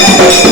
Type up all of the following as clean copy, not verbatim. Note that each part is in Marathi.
Thank you.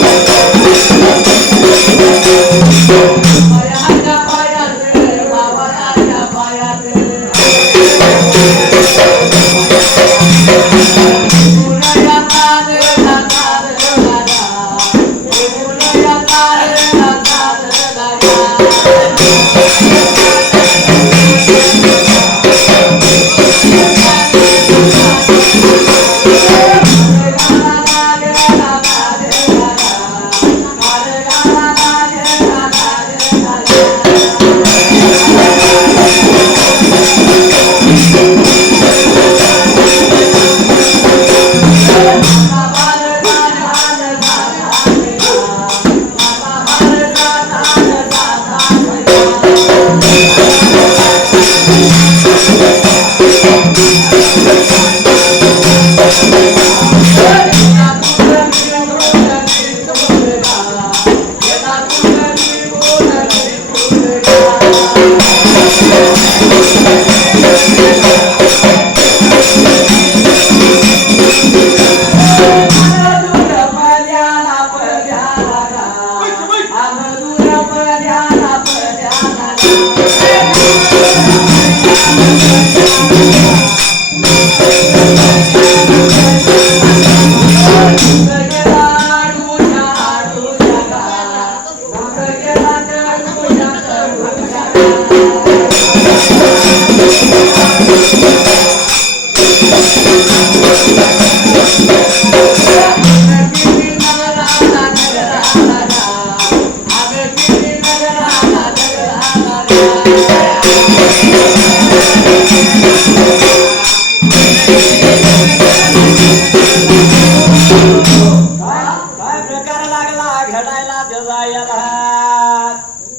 काय प्रकार लागला घडायला देवायला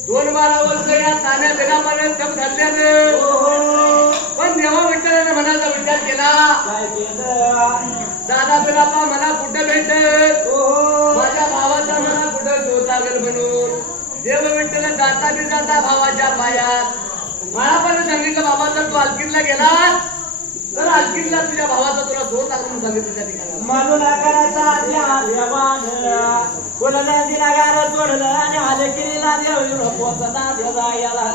दोन बारा वर्ष या ताण्या बिनापर्यंत जप धरल्यानं पण देवा विठ्ठलानं मनाचा विचार केला काय केलं दादा बिनापा मला कुठं भेटत माझ्या भावाचा मला कुठं शोध लागेल म्हणून देव विठ्ठल जाता बी जाता भावाच्या पायात मला पण सांगितलं बाबा जर तू अलकीरला गेलास तर अलकीरला तुझ्या भावाचा तुला शोध लागेल म्हणून सांगितलं त्या ठिकाणी म्हणून करायचा त्या देवान कोणाला दिनागार सोडलं आणि अलकीरीला देव पोचता देवायला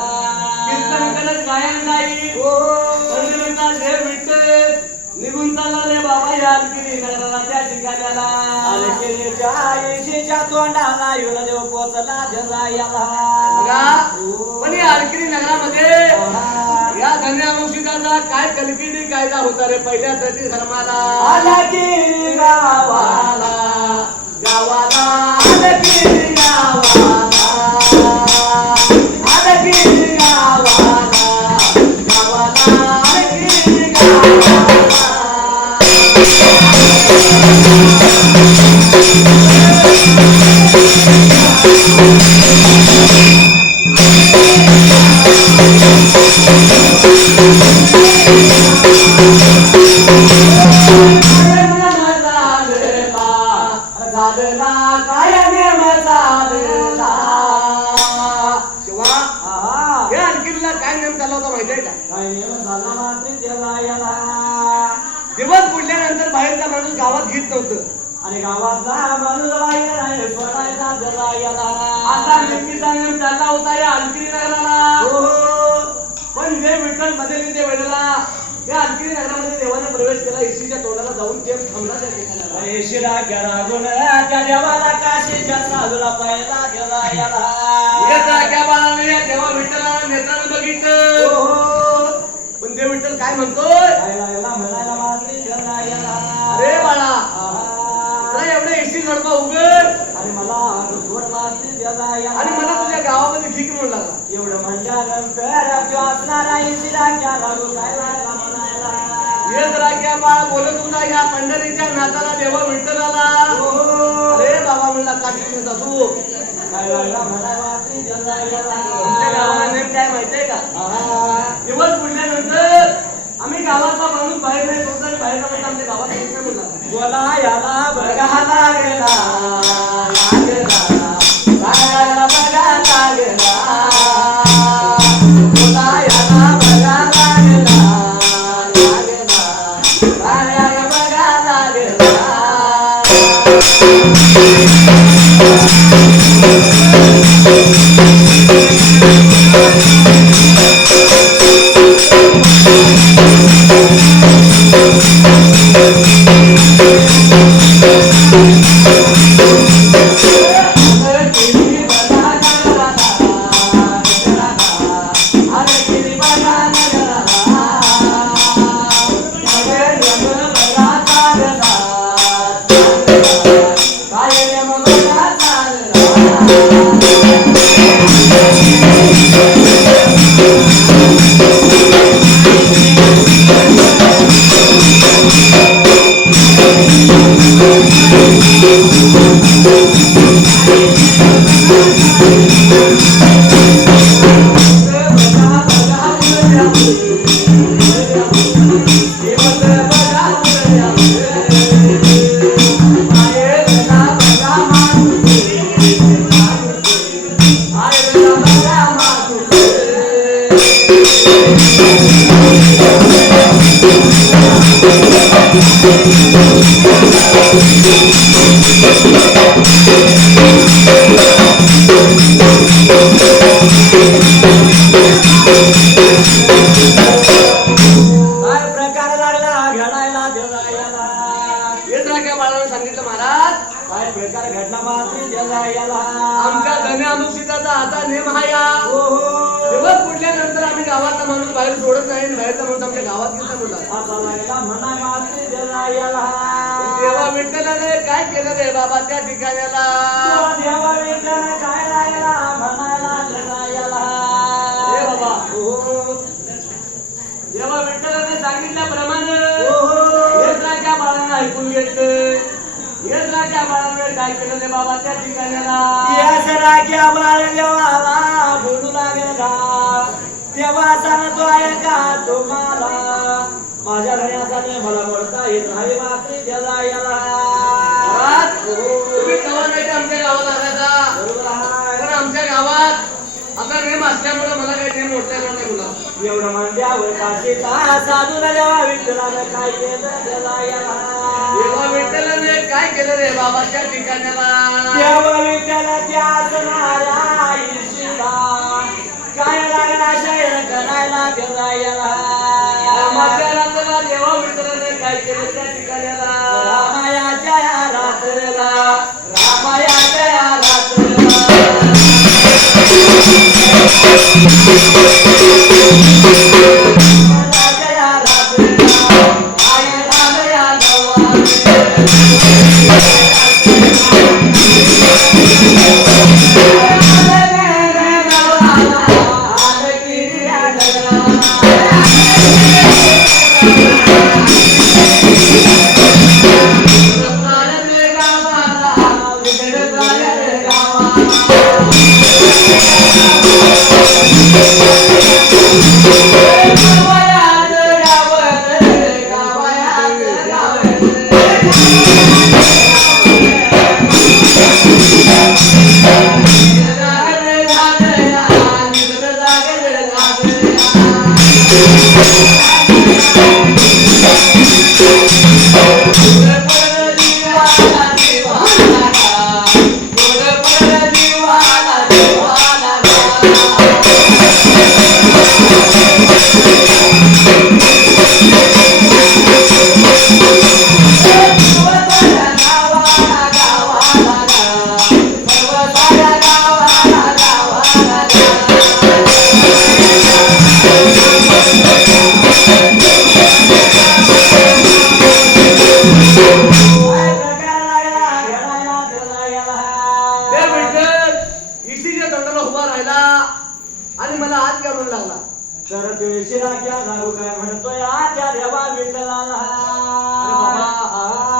कीर्तन करत गायन गाई पंढरीचा देव विठ्ठल निघून चालला रे बाबा या अलकिरी नगराला त्या ठिकाणाला अलकीरीच्या आईशीच्या तोंडाला येऊन देव पोचला देवायला पण या अलकिरी नगरामध्ये या धन्यामुक्षिताचा काय कलकिडी कायदा होता रे पहिल्या सती धर्माला अलकीरी गावाला गावाला अलकीरी गावाला अलकीरी गावाला गावाला अलकीरी गावाला दिवस बुडल्यानंतर बाहेरचा माणूस गावात घेत नव्हतं आणि गावातला माणूस बाहेर आहे सोडायचा जरायला असा नेमकीचा नियम चालला होता या अलकिरी नगराला पण जे विठ्ठल मध्ये ते वेळेला या अलकिरी नगरामध्ये देवाने प्रवेश केला येशीच्या तोंडाला जाऊन ते थांबला त्या ठिकाणाला येशीला गरागुण त्या देवाला काशीच्या साधूला पाहिला जरायला येता त्या बाळाने या देवा विठ्ठलाला नेत्रानं बघितलं पण देव विठ्ठल काय म्हणतोय म्हणायला मात्र जरायला अरे बाळा जरा एवढं येशी झडपा उघड आणि मला सोड मात्र जरायला आणि मला तुझ्या गावामध्ये घिक म्हणू लागला एवढं म्हणल्यानंतर तो असणारा येशीला गरागुण काय लागला म्हणायला येत राख्या बाळ बोलत होता या पंढरीच्या नाताला देवा विठ्ठलाला अरे बाबा म्हणला काशी सासू काय लागला म्हणायला मात्र जरायला आमच्या गावाला नेम काय माहितीये का दिवस बुडल्यानंतर आम्ही गावाचा माणूस बाहेर नाही सोडतो आणि बाहेरचा माणूस आमच्या गावात येत नाही म्हणला बोला याला बघा लागला बघायला बघा लागला बोला याला बघा लागला बघायला बघा लागला आमच्या धन्यानुष्ठिताचा आता नेम हाया दिवस पुढल्यानंतर आम्ही गावातला माणूस बाहेर सोडत नाही बाहेरचा माणूस आमच्या गावात घेतला देवा विठ्ठलाने काय केलं रे बाबा त्या ठिकाणाला देवा विठ्ठल काय लागला म्हणायला बाबा देवा विठ्ठल काय केलं रे बाबा त्या ठिकाणाला यास राख्या बाळ देवाला बोलू लागला तेव्हा सांगतो ऐका तुम्हाला माझ्या घराचा मला म्हणता येत नाही मात्र त्याला याला तुम्ही कवा नाही आमच्या गावात आल्याचा बरोबर आहे. कारण आमच्या गावात आता नेम असल्यामुळे मला काही नेम मोठ्या नाही मुला एवढं मांड्यावर काशीचा साधूला देवा विठ्ठलानं काय केलं त्याला याला देवा विठ्ठलाने काय केलं रे बाबा त्या ठिकाणाला देवा विठ्ठल त्या असणाऱ्या ईशिला काय लागला शहर करायला त्याला याला रामाच्या रात्रीला देवा विठ्ठलाने काय केलं त्या ठिकाणाला रामायाच्या या रात्रीला रामायाच्या या रात्रीला रामायाच्या या रात्रीला आय राम या आणि मला हात करून लागला तर तुळशी राख्या जाऊ काय म्हणतोय त्या देवा विठ्ठलाला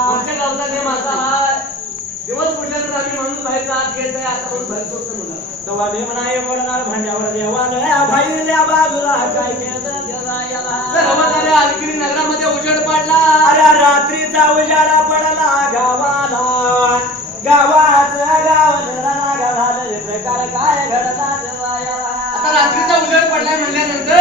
आमच्या गावचा नेम असा आहे दिवस कुठल्या तर आम्ही म्हणून बाहेरचा हात घेतोय आता म्हणून बाहेर सोडतो म्हणला तेव्हा नेम नाही पडणार भांड्यावर देवानं बाहेरल्या बाजूला काय केलं त्याला याला अलगिरी नगरामध्ये उजेड पाडला अरे रात्रीचा उजाडा पडला गावाला गावाचं गाव निराळा झालं प्रकार काय घडला त्याला याला आता रात्रीचा उजेड पडलाय म्हणल्यानंतर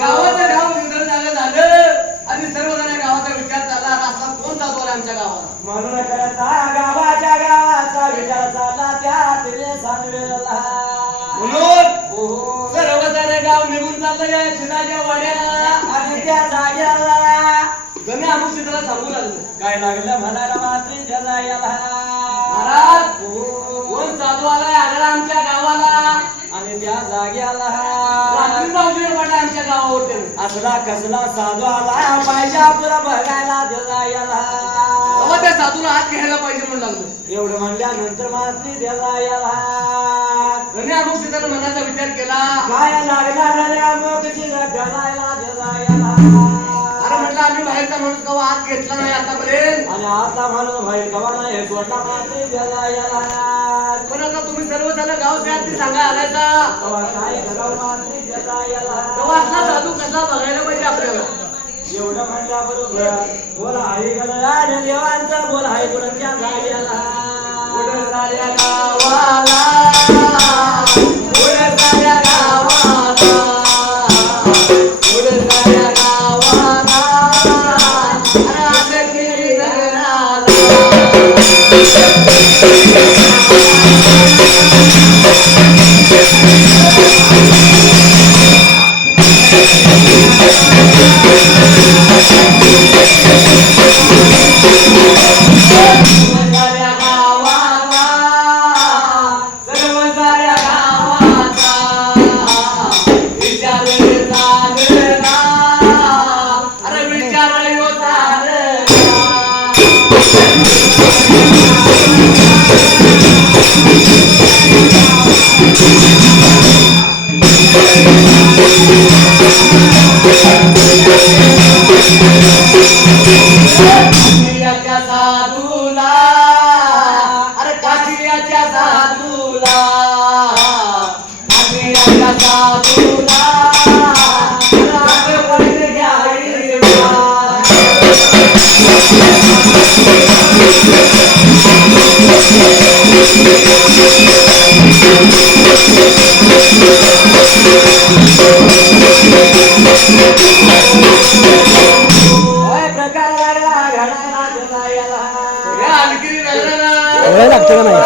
गावाचं गाव निधन झालं आणि सर्वजण गावाचा विचार चालला असा कोण जातो आमच्या गावाला म्हणून करता गावाच्या गावाचा विचार चालला त्या तिने सांगवेला म्हणून सर्वजण गाव निघून चाललं या शिनाच्या वाड्याला आणि त्या जाग्याला गणे अमुक चित्राला सांगू लागलं काय लागलं म्हणायला मात्री त्याला याला महाराज कोण साधू आलाय आढळला आमच्या गावाला आणि त्या जाग्याला रात्रीचा उजेड पडला आमच्या गावावर असला कसला साधू आला पाहिजे आपला बघायला त्याला याला तेव्हा त्या साधूला हात घ्यायला पाहिजे म्हणून लागलं एवढं म्हणल्यानंतर मात्री त्याला याला गणे अमुक चित्राला मनाचा विचार केला काय लागला रे अमुकची घालायला त्याला याला अरे म्हटलं आम्ही बाहेरचा माणूस कवा हात घेतला नाही आतापर्यंत आणि आता म्हणून बाहेर गव्हाला हे सोडला मात्री त्याला याला पण आता तुम्ही सर्वजण गाव ते सांगा आलायचा तेव्हा काय करावं मात्री त्याला याला तेव्हा असला साधू कसा बघायला पाहिजे आपल्याला एवढं म्हणल्याबरोबर बोल आहे गेलं आणि देवांचं बोल आहे बोल त्या जाग्याला पुढे साऱ्या गावाला पुढे साऱ्या गावाला पुढे साऱ्या गावाला अलगिरी नगराला साऱ्या गावाला होय प्रकार लागला घडायला त्याचा याला. या आणखी नगराला. वेळ लागतो का नाही?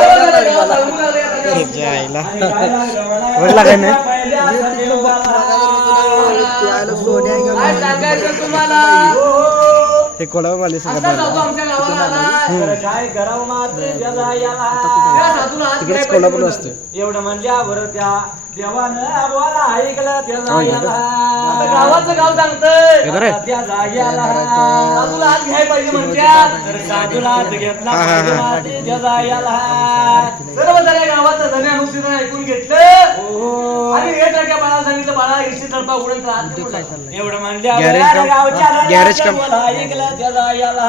गाव सांगून आले आता. जायला आणि गायला गवळायला वेळ लागाय नाही? पहिल्या संयोगाला. काय सांगायचं तुम्हाला हे कोणावर मारले आता जातो आमच्या गावाला आला. तर काय करावं मात्र त्याचा याला. त्या साधूला हात तिकडेच काय कोल्हापूर पाहिजे असतं. एवढं म्हणल्यावर त्या देवानं बोला ऐकलं त्याचा याला. आता गावाचं गाव सांगतंय येतो रे. त्याचा याला. साधूला हात घ्याय पाहिजे म्हणतात. तर साधूला हात घेतला हा, हा, हा. मात्र त्याचा याला. सर्व जण गावाचं धन्य अनुष्ठान ऐकून घेतलं हो. आणि हे सगळ्या बाळाला सांगितलं बाळा इशी तडपा उडत राहत एवढं म्हणल्यावर गॅरेज काम- गावच्या गॅरेज काम- बोला ऐकलं त्याचा याला.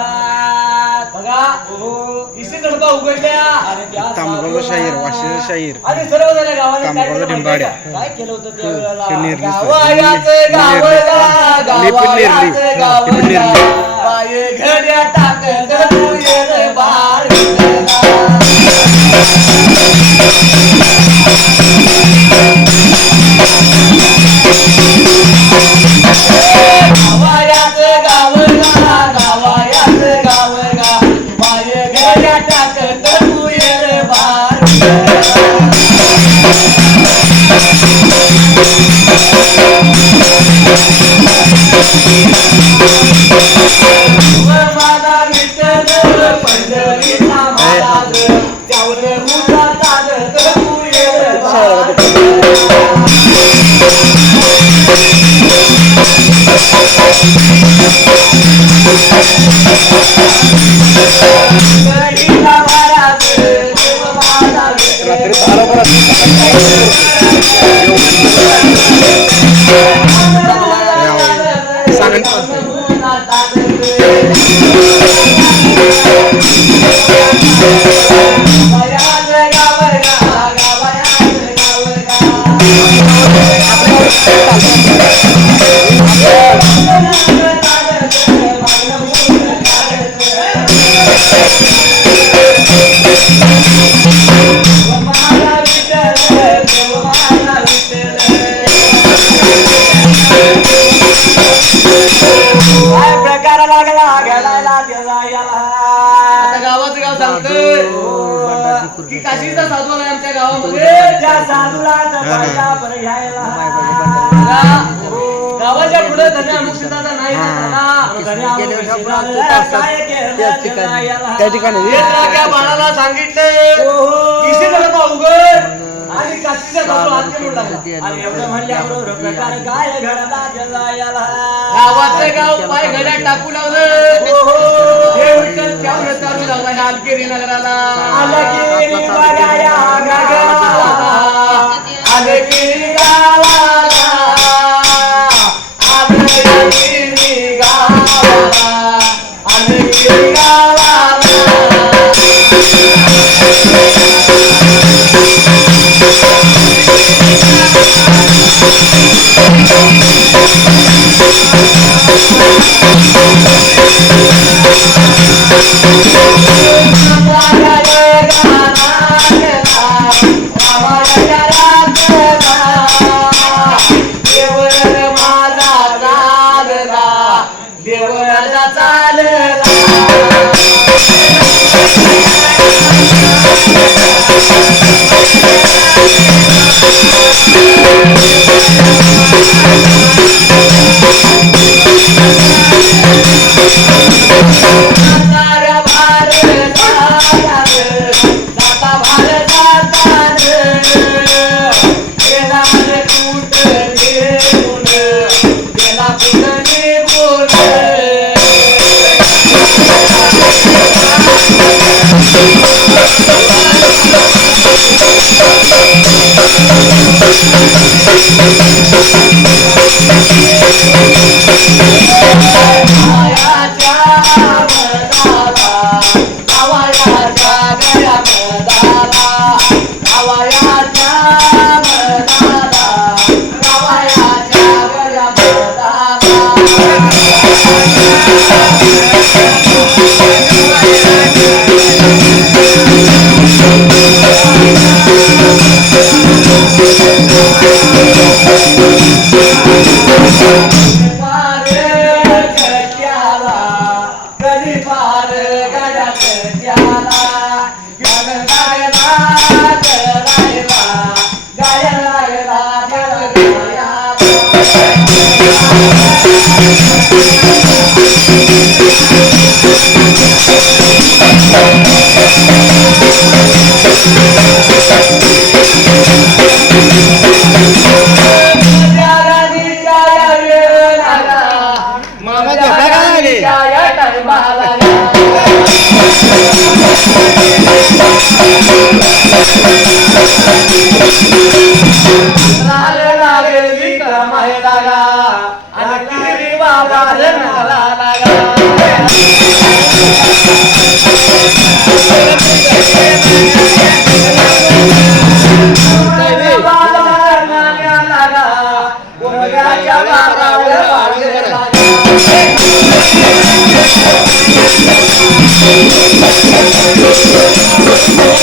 बघा हो. इशी तडपा उघडल्या आणि त्या तांबगाव शाहीर साधूला- वाशिष्ठ शाहीर आणि सर्व जण गावाने काय तांबगाव केलं माहिती डिंबाड्या. आहे का? काय केलं होतं त्यावेळेला? हे निर्णय गावायाचं गावला, गावायाचं गावला, बाये घड्या टाकत तू ये रे बाळ विठ्ठला. गावायाचं गावला, गावायाचं गावला, बाये घड्या टाकत तू ये रे बाळ विठ्ठला. माझा विठ्ठल पंढरीचा माझा ग, त्यावर मुठा चालत तू ये रे बाळ. गडीला महाराज, देव माझा रात्री विठ्ठल. 10 काय प्रकार लागला घडायला त्याचा याला. आता गावाचं गाव सांगतोय की काशीचा साधू आलाय आमच्या गावामध्ये. त्या साधूला जपायला बरं घ्यायला. गावाच्या पुढे धन्य अनुष्ठानाचा नाही झाला. धन्य अनुष्ठानाला काय केलं त्याचा याला. त्या ठिकाणी त्या बाळाला सांगितलं किशी तडपा उघड आणि काशीचा साधू हात घेऊन लागला. आणि एवढं म्हणल्याबरोबर प्रकार काय घडला त्याचा याला. गावाचं गाव पाय घड्यात टाकू लागलं. हे विठ्ठल त्यावर चालू लागला ह्या अलकेरी नगराला. अलकेरी बघाया गावाला. अलकेरी गावाला, अलकेरी गावाला, अलकेरी गावाला. देवराजा चालला.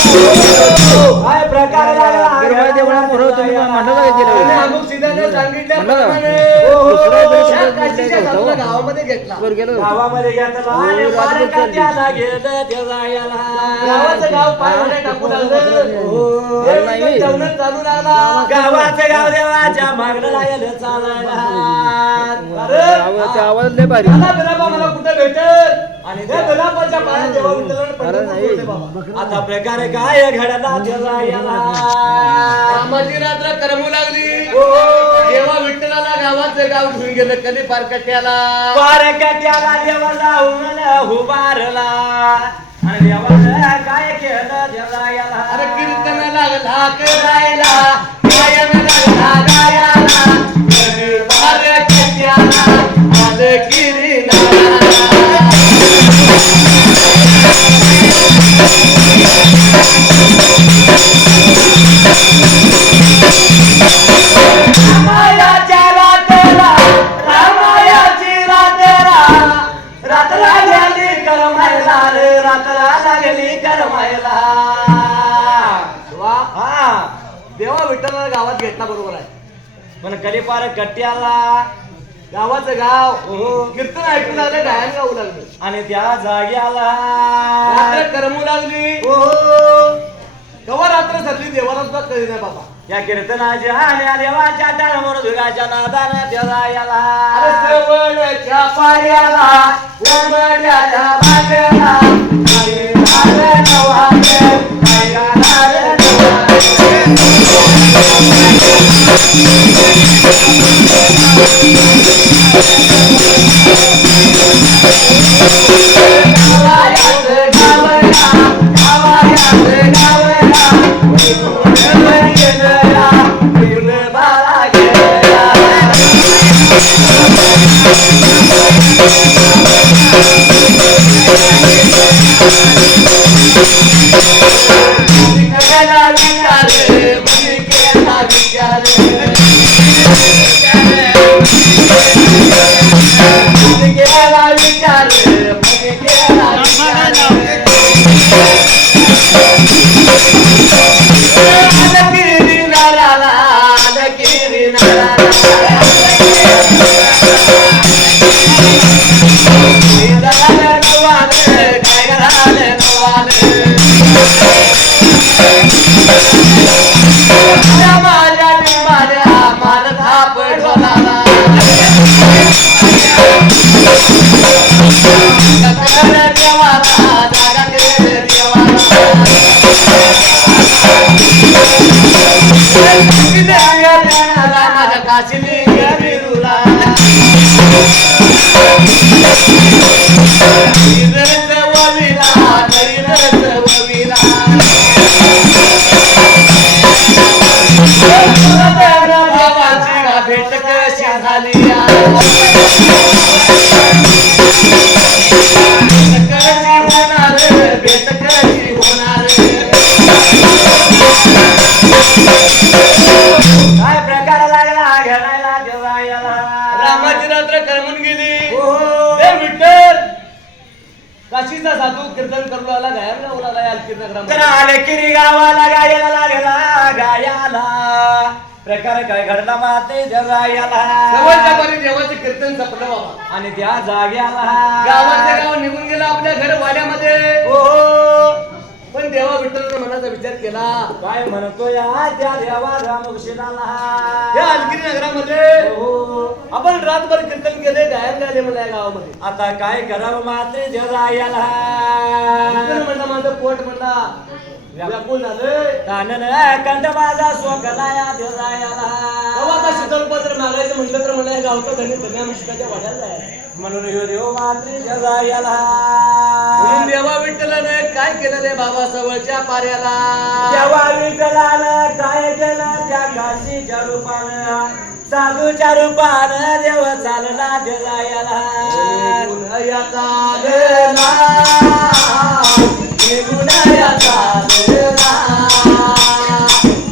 काय प्रकार लागला देवळा पुरव तुम्ही म्हणलं काय केलं अमुक सिद्धांत सांगितल्याप्रमाणे काशीच्या साधूला गावामध्ये घेतला वर गेलो गावामध्ये घेतला आणि पारकात्याला घेतलं त्याला याला गावाचं गाव पायावर टाकू लागलं नाही. जेवण चालू लागला गावाचं गाव देवाच्या मागणं लागलं चालायला आवाज लय भारी आता बिलाबा मला कुठे भेटत आणि त्या बिलाबाच्या पायात देवा विठ्ठलाने अरे नाही. पंढरपूर बाबा आता प्रकार काय घडला त्याला याला कामाची रात्र करमू लागली देवा विठ्ठलाला गावाचं गाव घेऊन गेलं कधी पारकट्याला पारकात्याला देवा जाऊन उभारला आणि देवानं काय केलं त्याला याला अरे कीर्तन लागला करायला गायन लागला गायाला कधी पारकट्याला आलं किरीनाला रामायाच्या रात्रा रामायाची रात्रा रात्र लागली करमायला रे रात्र लागली करमायला वा हा देवा विठ्ठलाला गावात घेतला बरोबर आहे पण कधी पार कट्ट्याला गावाचं गाव कीर्तन ऐकू लागलं गायन गाऊ लागलं आणि त्या जाग्याला रात्र करमू लागली ओ कवा रात्र सरली देवाला सुद्धा कळली नाही बाबा या कीर्तनाच्या आणि देवाच्या टाळमृदुगाच्या नादानं त्याला अरे याला श्रवणाच्या पायाला उमऱ्याच्या भागाला आणि झालं नवाने, काय गाणार नवाने. गावायात गावला गावायात गावला देवन गेलया, देवन बाळा गेलया. केला विचार मुली केला विचार मुली केला विचार मुली केला लकीरी नाराला लकीरी नाराला काय घराले नवाले माझ्या निंबाऱ्या माल धाप ढोलाला गगन देवाला जागा केले देवाला माझ्या काशीली बिरुला इधरच वविला इधरच वविला भावाची भेट कशी झाली कशी होणार भेट कशी होणार काय प्रकार लागला घडायला देवा याला. रामाची रात्र करमून गेली हे विठ्ठल काशीचा साधू कीर्तन करू लागला गायन गाऊ लागला या कीर्तन तर आले किरी गावाला गायला लागला गायाला प्रकार काय घडला माते देवा याला. जवळच्या परी देवाचे कीर्तन जपलं बाबा आणि त्या जाग्याला गावाचे गाव निघून गेलं आपल्या घर वाड्यामध्ये ओ पण देवा विठ्ठलानं मनाचा विचार केला. काय म्हणतो या त्या देवा रामकृष्णाला या अलगिरी नगरामध्ये हो. आपण रातभर कीर्तन केले, गायन गायले मला या गावामध्ये. आता काय करावं मात्र जरायाला म्हणला माझं पोट म्हणला व्याकुळ झालंय. कानन कंद माझा स्वकलाया जरायाला तेव्हा आता शीतलपत्र मागायचं म्हटलं तर मला या गावचं धनी धन्या मिष्टाच्या वाड्याला जायचं. म्हणून ह्यो देव मात्र जरायाला म्हणून देवा विठ्ठलाने काय केलं रे बाबा सवळच्या पाऱ्याला. देवा विठ्ठलानं काय केलं त्या काशीच्या रूपानं साधूच्या रूपानं देव चालला जरायाला गुन्ह्या चालला, हे गुन्ह्या चालला,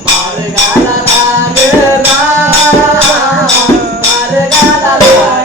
मार्गाला लागला, मार्गाला लागला.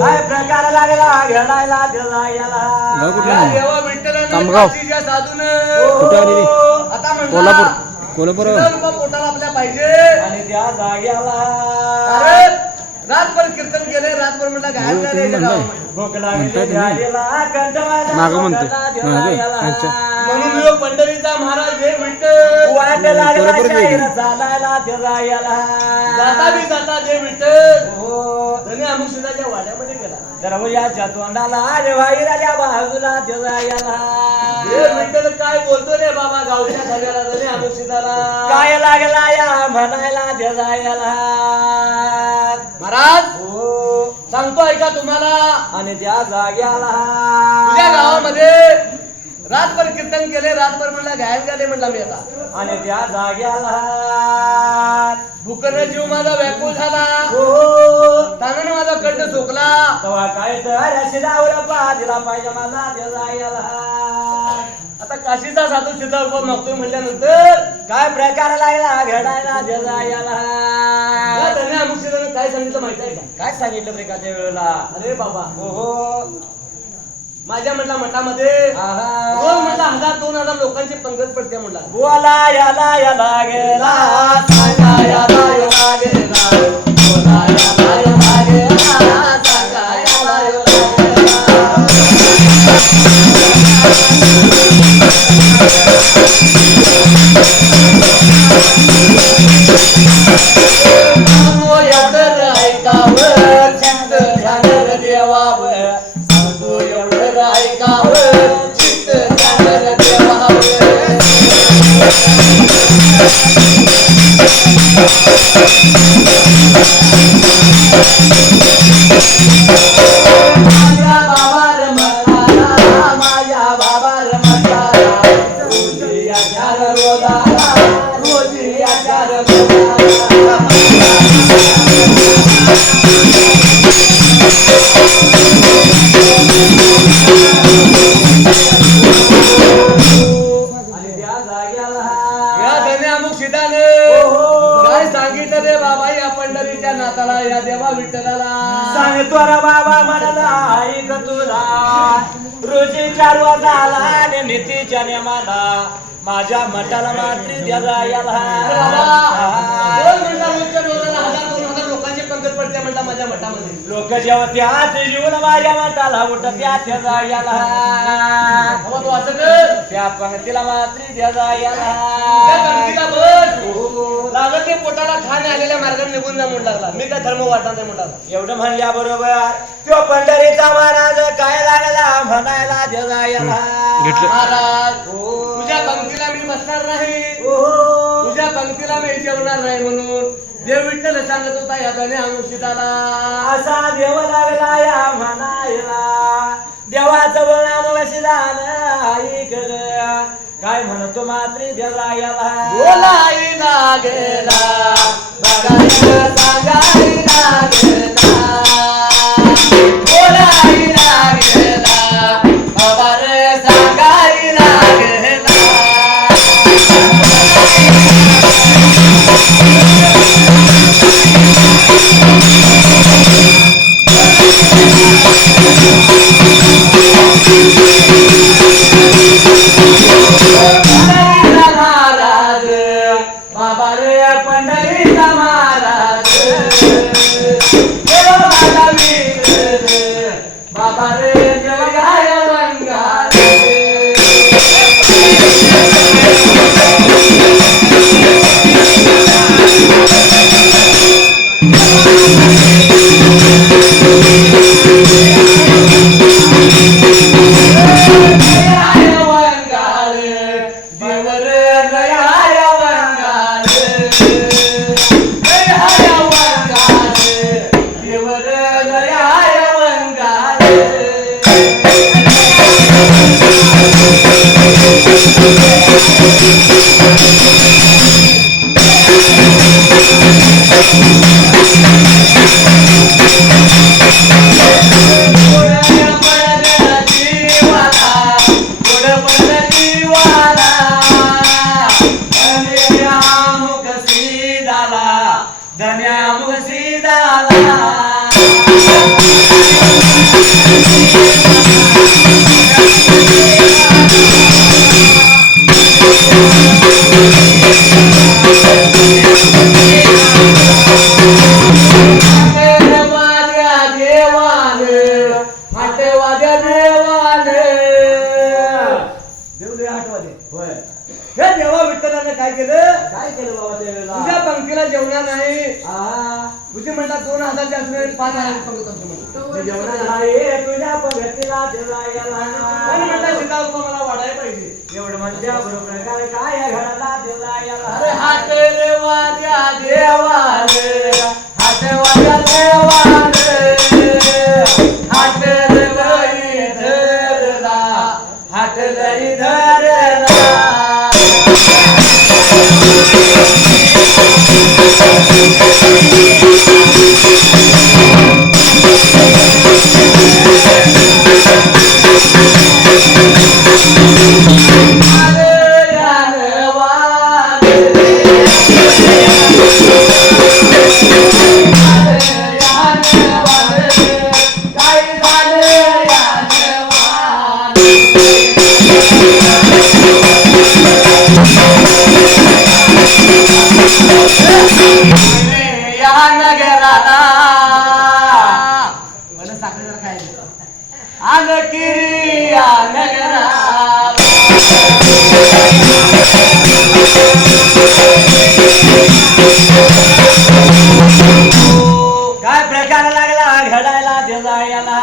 काय प्रकार लागला घडायला जरायाला या देवा विठ्ठलाने कामगाव. काशीच्या साधून कुठं आली ती? आता म्हणला, कोल्हापूर. कोल्हापूर. किती रुपये पोटाला आपल्या पाहिजे. आणि त्या जाग्याला अरे, रातभर कीर्तन केले, रातभर म्हणला गायन हो, गायले तुम्ही या म्हणताय. गावामध्ये. भूक लागली म्हणताय तुम्ही. जागेला कंठ माझा मागं म्हणतोय. स्वकला मागं. जरायाला. अच्छा. म्हणून ह्यो पंढरीचा महाराज हे विठ्ठल वाट लागला बरोबर गेली. शाहीर चालायला जरायाला जाता बी जाता जे विठ्ठल हो धनी अमुकशिदाच्या वाड्यामध्ये गेला. दरवाजाच्या तोंडाला रेवाईराच्या बाजूला जरायाला हे विठ्ठल काय बोलतो रे बाबा गावच्या धाब्याला धनी अमुकशिदाला. काय लागला या म्हणायला जरायाला महाराज हो सांगतो ऐका तुम्हाला, आणि त्या जाग्याला तुझ्या गावामध्ये रातभर कीर्तन केले, रातभर म्हणला गायन गायले म्हणला मी आता. आणि त्या जाग्याला भूकरने जीव माझा व्याकुळ झाला, हो तानानं माझा कंठ झोकला. तेव्हा काय तर शिरावर दिला पाहिजे माझा त्या जाग्याला आता काशीचा साधू शीतल मागतोय म्हटल्यानंतर काय प्रकार लागला घडायला त्या जाग्याला या धनी अमुकशिदाने काय सांगितलं माहिती आहे का? काय सांगितलं ब्रेकाच्या वेळेला अरे बाबा, हो माझ्या म्हटला मठामध्ये रोज म्हटला 1000-2000 लोकांची पंगत पडते म्हटला. बोला याला गेला सांगा याला याला गेला, बोला याला याला गेला, सांगा याला याला गेला. सांगो एवढं ऐकावं, चित्त झालं देवावर. सांगो एवढं ऐकावं, चित्त झालं देवावर. माझ्या बाबार मताला, माझ्या बाबार मताला, रोजी आचार रोजाला, रोजी आचार रोजाला. आणि त्या जाग्याला या धनी अमुकशिदाने काय सांगितलं रे बाबा या पंढरीच्या नाताला, या देवा विठ्ठलाला. सांगतो रे बाबा म्हणाला ऐक तुला रोजीच्या रोजाला आणि नीतीच्या नेमाला माझ्या मठाला मात्री द्या अरे बाबा, जायला रोज म्हणला रोजच्या रोजाला 1000-2000 लोकांची पंगत पंगत पडते म्हटलं माझ्या मठामध्ये. लोक जेवत्यात जीवन माझ्या मठाला उठत्यात जायला. बाबा तू असं कर, त्या पंक्तीला मात्री द्या त्या जायला. पंक्तीला बस. लागत ते पोटाला खाणे आलेल्या मार्गाने निघून जा म्हणून लागला. मी काय धर्म वाटणार नाही म्हणून लागला. एवढं म्हणल्या बरोबर तो पंढरीचा महाराज काय लागला म्हणायला द्या जायला. महाराज तुझ्या पंक्तीला मी बसणार नाही, तुझ्या पंक्तीला मी जेवणार नाही म्हणून देव विठ्ठल सांगत होता या धने अनुष्ठिताला. असा देव लागला या म्हणायला. देवाचं बोलणं वशिदान ऐकल काय म्हणतो मात्री देवा याला. बोलाई लागेला बघायला सांगाई लागेला, बोलाई लागेला खबर सांगाई लागेला. महाराज बाबा रे पंढरीचा महाराज, देव माझा वीर रे, बाबा रे देव गाय रंगार तुझ्या पंक्तीला जेवणार नाही. तुझी म्हणतात 2000 जास्त 5000 जेवणार नाही तुझ्या पंक्तीला देवायला. म्हणतात सीता मला वाढायला पाहिजे. एवढं म्हणत्या बरोबर काय घराला देवायला. अरे हात रे वाद्या देवाले, हात वाद्या देवाले, हात रे लई धरला, हात लई धरला. काय प्रकार लागला घडायला देवायला.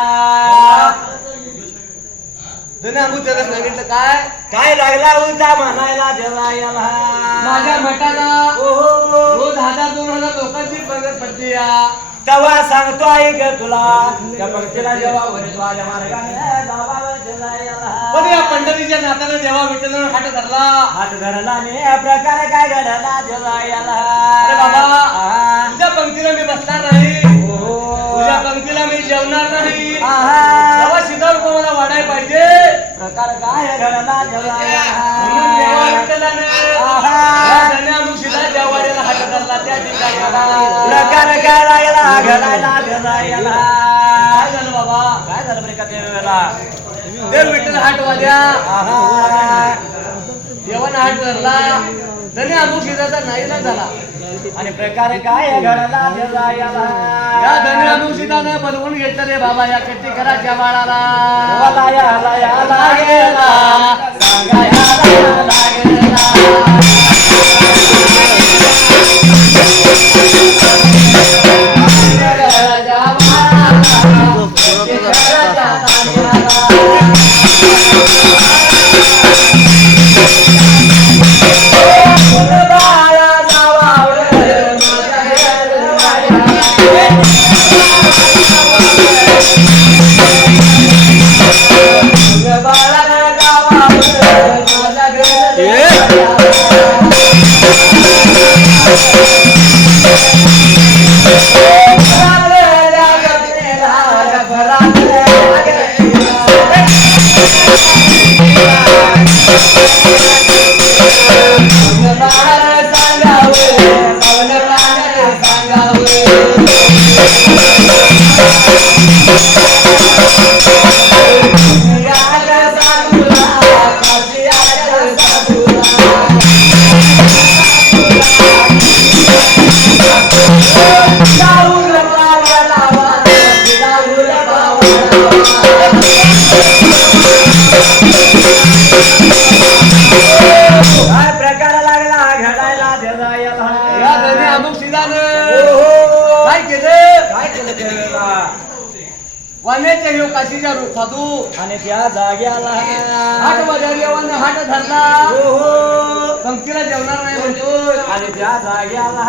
सांगितलं काय काय लागला उलटा म्हणायला देवायला. माझ्या मठाला ओहो रोज 1000-2000 लोकांची पंगत पडते या. तेव्हा सांगतो ऐक तुला त्या पंक्तीला जेव्हा वरील माझ्या मार्गाने जावावं देवायला. पण या पंढरीच्या नात्याने देवा विठ्ठलानं हात धरला. हात धरला ने प्रकार काय घडला देवायला. अरे बाबा तुझ्या पंक्तीला मी बसणार नाही, तुझ्या पंक्तीला मी जेवणार नाही. तेव्हा सीता मला वाढायला पाहिजे. प्रकार काय घडला देवायला. म्हणून देवा विठ्ठलानं या धन्यानुशीला जेवायला हात धरला त्या ठिकाणी. प्रकार काय लागला घडायला देवायला. काय झालं बाबा? काय झालं बरे का देवायला. देव विठ्ठल हात वाद्या देवानं हात धरला. धन्य अनुशीलाचा नाही ना झाला. आणि प्रकार काय घडला त्याचा या याला धन्यानुषिताने बनवून घेतलं रे बाबा या कट्टीकराच्या बाळाला मला याला याला गेला सांगा याला गेला काय प्रकार लागला घडायला त्याचा या धन्य याला अनुषितानं काय केलं काय केलं त्याला वाण्याच्या ह्यो काशीच्या साधू आणि त्या जाग्याला हाट बजावल्यावर हाट धरला हो पंक्तीला जेवणार नाही म्हणतोय आणि त्या जाग्याला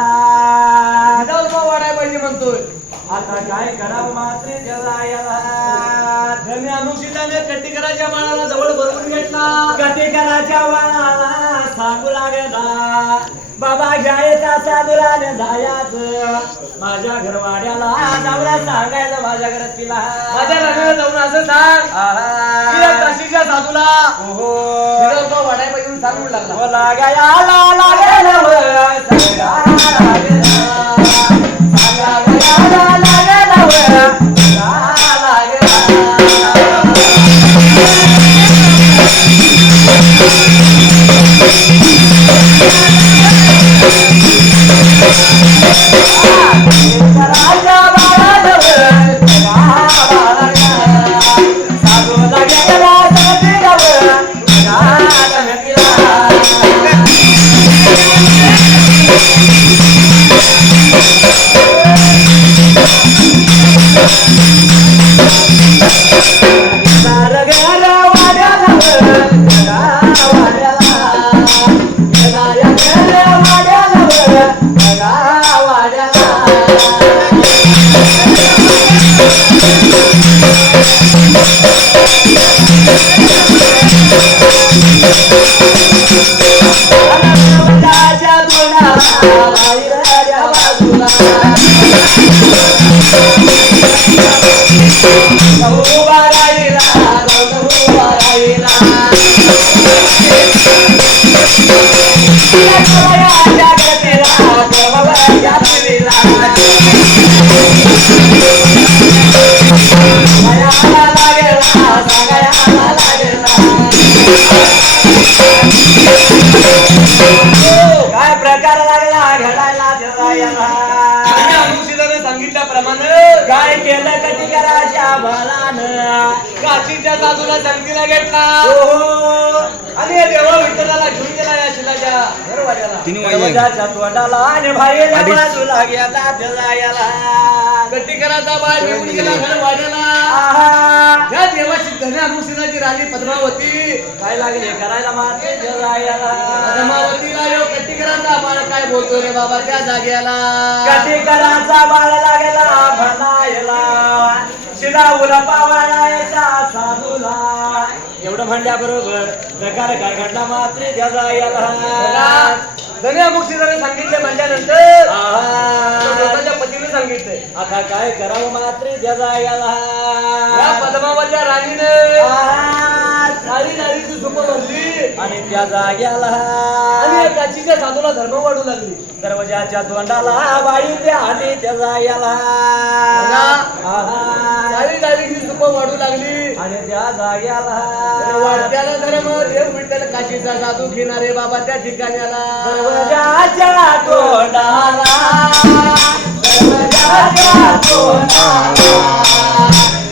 विधाऊन वाढायला पाहिजे म्हणतोय आता काय करावं मात्र त्याला याला धन्य अनुषिताने कट्टीकराच्या बाळाला जवळ बरोबर घेतला कटिकराच्या वाळाला सांगू लागला बाबा घ्यायचा साधुराने जायाच माझ्या घरवाड्याला नवरा सांगायचं माझ्या घरात तिला माझ्या लग्नाला जाऊन असं सांग की या काशीच्या साधूला ओहो विधाऊन वाढायला पाहिजे म्हणून सांगून लागला हो लागायला लागेल व सांगा लागेल. सांगायला लागेल व सांगा लागेल. राजा बाळाजवळ सांगा लागेल. साधू लागेल साधीजवळ सांगा काय प्रकार लागला घडायला धन्य अनुषिताने सांगितल्याप्रमाणे काय केलं कटिकराच्या बाळानं काशीच्या साधूला संगतीला घेतला ओहो आणि या देवा विठ्ठलाला घेऊन गेला या शिलाच्या दरवाजाला दरवाजाच्या तोंडाला आणि बाहेरच्या बाजूला गेला त्याला याला कट्टीकराचा बाळ घेऊन गेला घर वाड्याला आहा. या देवाची धन्य अनुषिताची राणी पद्मावती काय लागले करायला माते त्याला याला पद्मावतीला यो कट्टीकराचा बाळ काय बोलतो रे बाबा त्या जागेला कटिकराचा बाळ लागला म्हणायला शिदा उलपा वाळायचा साधूला एवढं म्हणल्याबरोबर प्रकार काय घडला मात्र त्याचा याला धन्य अनुषिताने सांगितले म्हणल्यानंतर आहा. स्वतःच्या पतीने सांगितले आता काय करावं मात्र त्याचा या याला पद्मावतीच्या राणीने आहा. सारी नारीची झोप भरली आणि त्या जाग्याला आणि या काशीच्या साधूला धर्म वाढू लागली दरवाजाच्या तोंडाला बाई ते आली त्याचा याला सारी नारीची झोप वाढू लागली आणि त्या जाग्याला वाढत्याला धर्म देव विठ्ठल काशीचा साधू घेणारे बाबा त्या ठिकाणी आला दरवाजाच्या तोंडाला दरवाजाच्या तोंडाला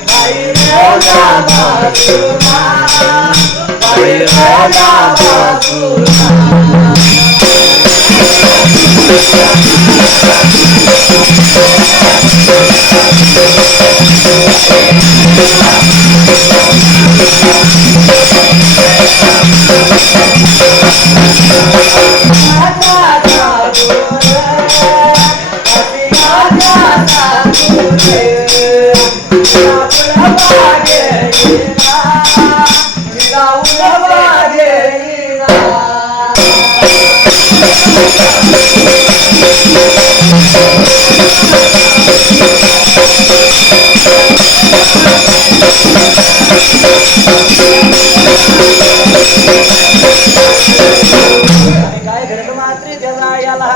बाई रेवला बाजूला बाई रेवला बाजूला काय घडत मात्री त्याला याला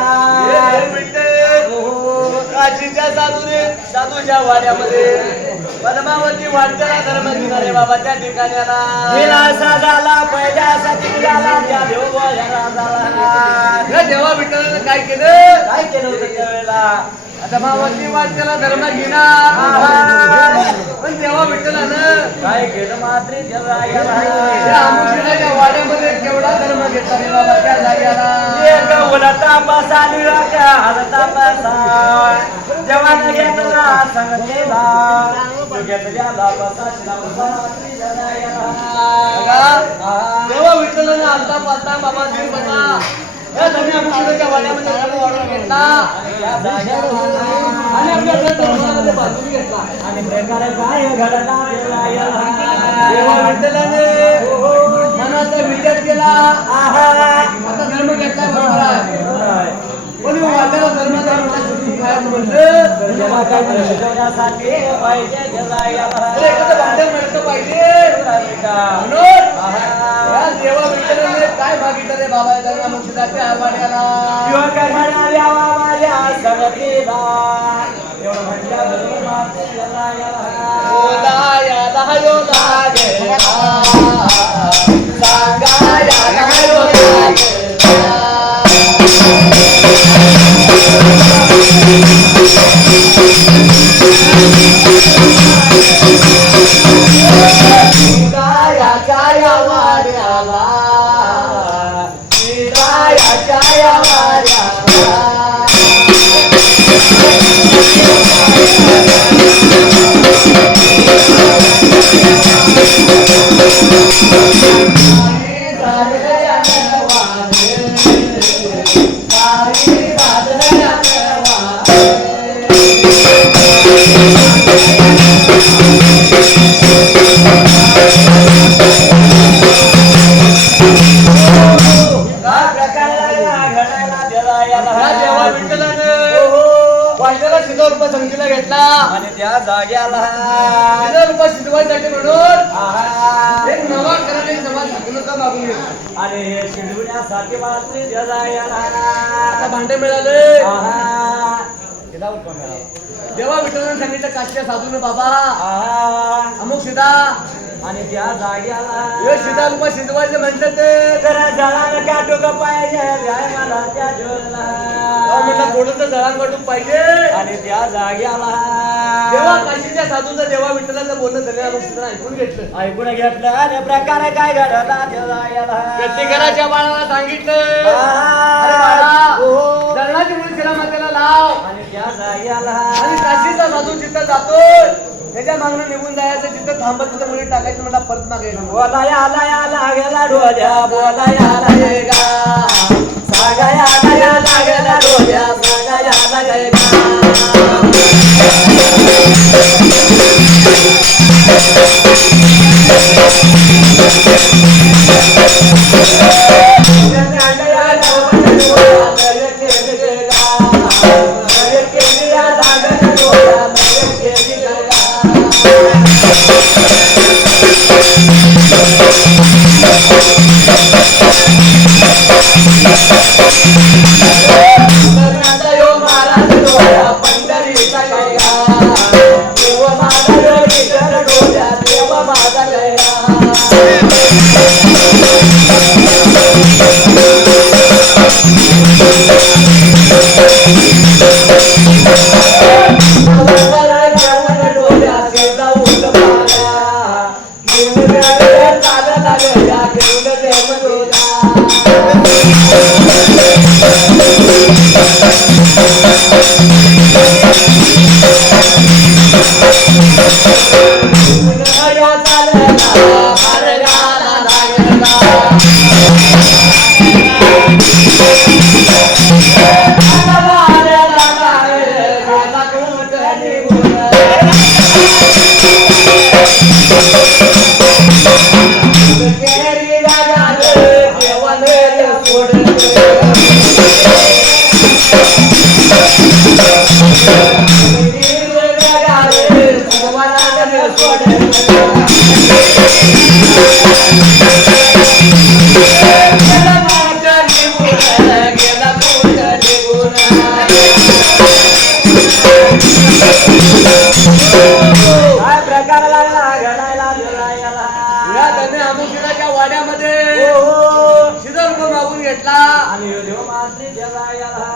काशीच्या साधूच्या वाड्यामध्ये पद्मावती वाटत्याला धर्म घेणारे बाबा त्या ठिकाणी आला विलासा झाला पहिल्यासाठी झाला त्या देवगोळ्याला झाला या देवा विठ्ठलानं काय केलं काय केलं होतं त्यावेळेला पद्मावती वाटत्याला धर्म घेणार पण देवा विठ्ठलानं काय केलं मात्री त्याला या याला आमुषाच्या वाड्यामध्ये केवढा धर्म घेतला रे बाबा त्या जाग्याला एक उलटा बसा निळा हलता बसा जवान घेतला संगतीला तो घेतल्याला बसा मात्री त्याला याला देवा विठ्ठलानं आलता पालता बाबा दीड बसा या धर्मी आमुषाच्या वाड्यामध्ये धर्म वाढून घेतला आणि आपल्या धर्मामध्ये बांधून घेतला आणि प्रकारे काय घडला त्याला याला देवा विठ्ठलाने मनाचा विचार केला आता धर्म घेतला बरोबर आहे पण वाट्याला धर्माचा म्हटलं जेव्हा काय शिकवण्यासाठी पाहिजे त्याला याला एखादं भांडण मिळतं पाहिजे म्हणून या देवा विठ्ठलाने काय मागितलं रे बाबा धर्मा मुक्षदाच्या वाड्याला युवक म्हणाव्यावा माझ्या संगतीला एवढं म्हटल्याबरोबर मात्र त्याला याला योदा यादा योदा गेला सांगा यादा योदा गेला या वाड्याला या वाड्याला संगतीला घेतला आणि त्या जाग्याला रुपये शिजवायसाठी म्हणून एक नवा करायला समाज हक्क मागून घेतला आणि हे शिडविण्यासाठी मात्र त्याला याला आता भांडे मिळाले देवा विठ्ठलाने सांगितलं काशीच्या साधून बाबा अमुक सीता आणि त्या जाग्याला हे सीता रुपये शिजवायचे म्हणतात ते जरा जळाला काटू का पाहिजे व्याय मला त्या जोडला म्हटलं थोडं जळान वाटून पाहिजे आणि त्या जाग्याला देवा काशीच्या साधूचं देवा विठ्ठलाचं बोलणं सगळ्या अमुक सीता ऐकून घेतलं ऐकून घेतलं आणि प्रकारे काय घडला त्या जाग्याला प्रत्येकाच्या बाळाला सांगितलं अरे बाळा, दरणाची मुली शिला मातेला लाव आणि त्या जाग्याला आणि काशीचा साधू जिथं जातोय त्याच्या मागणं निघून जायचं जिथं थांबत तिथं मुली टाकायचं मला परत मागायचं बोला याला गेला डोल्या बोला याला गा सागा याला गेला डोल्या सागा याला गा पंढरीचा काय प्रकार लागला घडायला दिलायला. या धन्य अमुकीराच्या वाड्यामध्ये शिदर रुपये मागून घेतला आणि देव मात्री देवायला.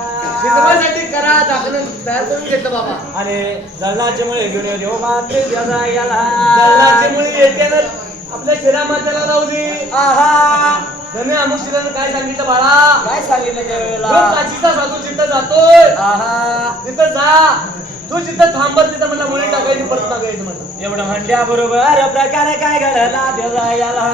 शिजवासाठी करा दाखलं तयार करून घेतलं बाबा. आणि जळणाची मुळे घेऊन ये देव मात्री देवायला. जल्लाची मुली येत्यानं आपल्या शिरामात्याला लावली. आहा धन्य अमुकीरानं काय सांगितलं बाळा? काय सांगितलं जो त्यावेळेला. काशीचा साधू जिथं जातोय आहा तिथं जा. तू जिथं थांबत तिथं म्हणला मुली टाकायची परत मागायचं म्हणलं. एवढं म्हणल्या बरोबर प्रकारे काय घडला देवायला.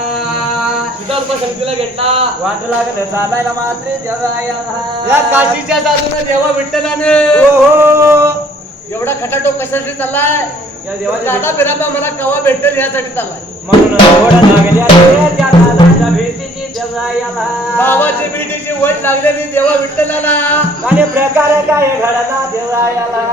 शिदर रुपये संगतीला घेतला. वाट लागलं चालायला मात्री या देवायला. काशीच्या साधूनं देवा विठ्ठलानं ओहो एवढा खटाटोप कशासाठी चाललाय? या देवाच्या दादा बिराबा मला कवा भेटेल यासाठी चाललाय. म्हणून ओढ लागल्या रे त्या दादाच्या भेटीची देवायला. भावाची भेटीची वट लागलेली देवा विठ्ठलाला. आणि प्रकारे काय घडला देवायला.